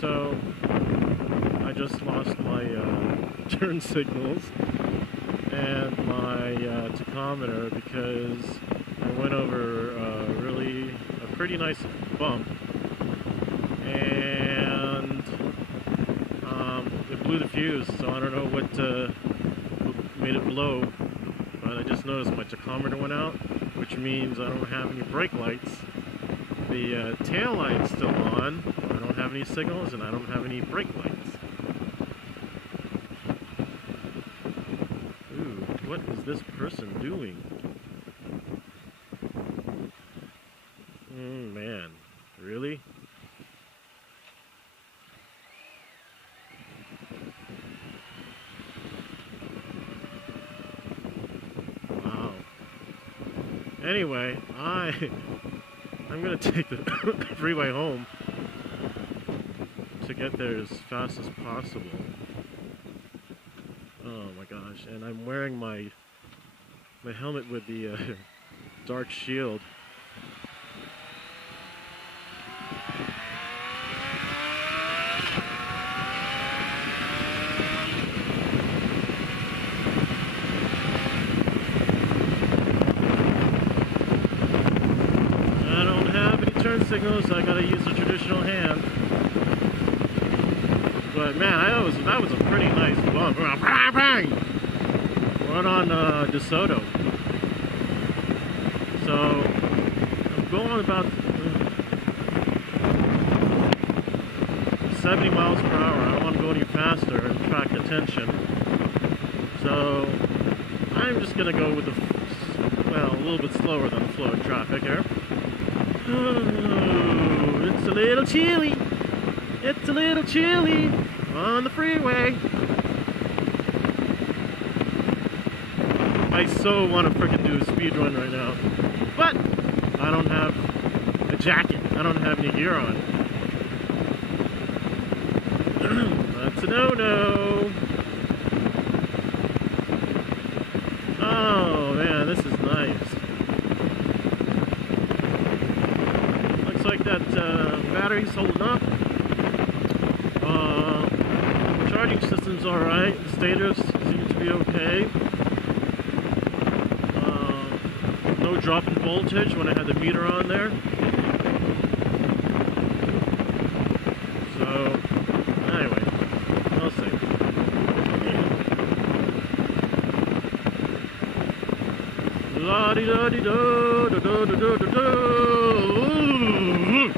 So I just lost my turn signals and my tachometer because I went over a pretty nice bump, and it blew the fuse. So I don't know what made it blow, but I just noticed my tachometer went out, which means I don't have any brake lights. The tail light's still on. I don't have any signals, and I don't have any brake lights. Ooh, what is this person doing? Man, really? Wow. Anyway, I'm gonna take the freeway home to get there as fast as possible. Oh my gosh, and I'm wearing my helmet with the dark shield. Turn signals, so I gotta use the traditional hand. But man, that was a pretty nice bump. Right on DeSoto. So I'm going about 70 miles per hour. I don't want to go any faster and attract attention. So I'm just gonna go with a little bit slower than the flow of traffic here. Oh, it's a little chilly. It's a little chilly on the freeway. I so want to freaking do a speed run right now, but I don't have a jacket. I don't have any gear on. That's a no-no. Oh man, this is nice. Like that battery's holding up. Charging system's alright. The stators seem to be okay. No drop in voltage when I had the meter on there. So anyway, I'll see. La-di-da-di-do-do-do-do-do-do.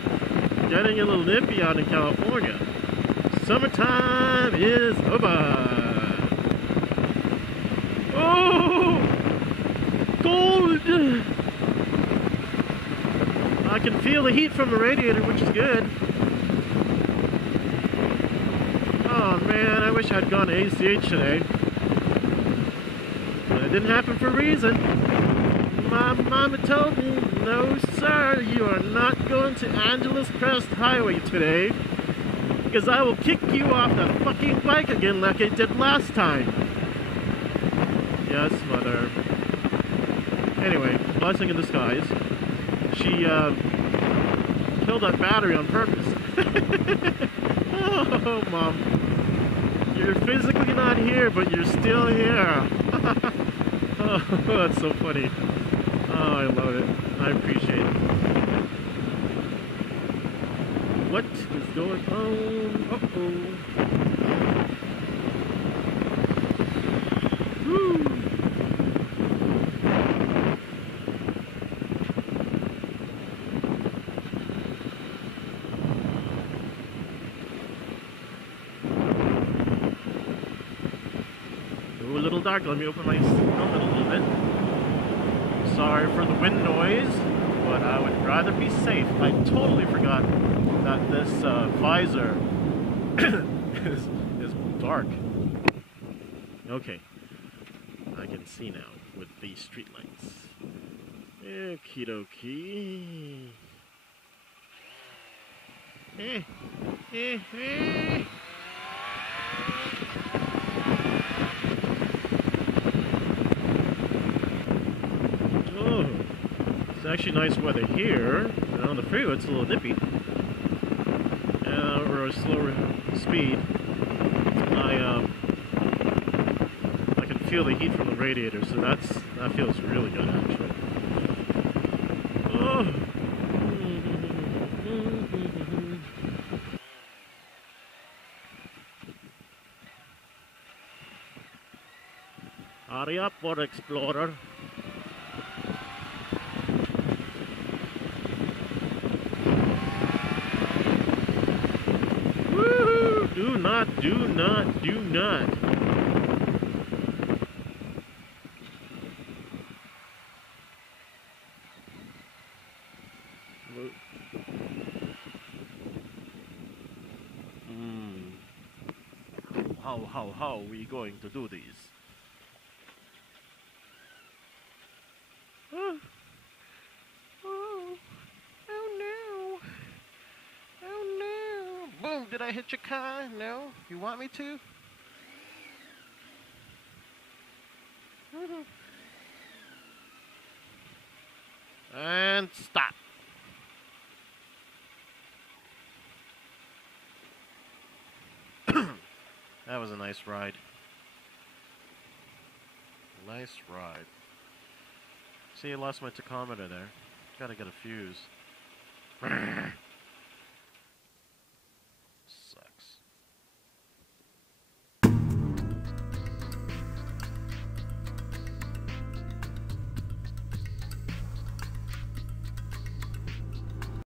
Getting a little nippy out in California. Summertime is over. Oh, cold. I can feel the heat from the radiator, which is good. Oh man, I wish I'd gone to ACH today. But it didn't happen for a reason. My mama told me, no sir, you are not going to Angeles Crest Highway today, because I will kick you off that fucking bike again like I did last time. Yes, mother. Anyway, blessing in disguise. She killed that battery on purpose. Oh, Mom. You're physically not here, but you're still here. Oh, that's so funny. Oh, I love it. I appreciate it. What is going on? Uh-oh. Woo! Ooh, a little dark. Let me open my helmet a little bit. Sorry for the wind noise, but I would rather be safe. I totally forgot that this visor is dark. Okay, I can see now with the street lights. Okie dokie. Oh, it's actually nice weather here. And on the freeway, it's a little nippy. Or a slower speed, I can feel the heat from the radiator, so that feels really good actually. Oh. Hurry up, Ford Explorer. Woohoo! Do not, do not, do not. How are we going to do this? Oh, oh, oh no. Oh no. Boom, did I hit your car? No? You want me to? And stop. That was a nice ride. Nice ride. See, I lost my tachometer there. Gotta get a fuse.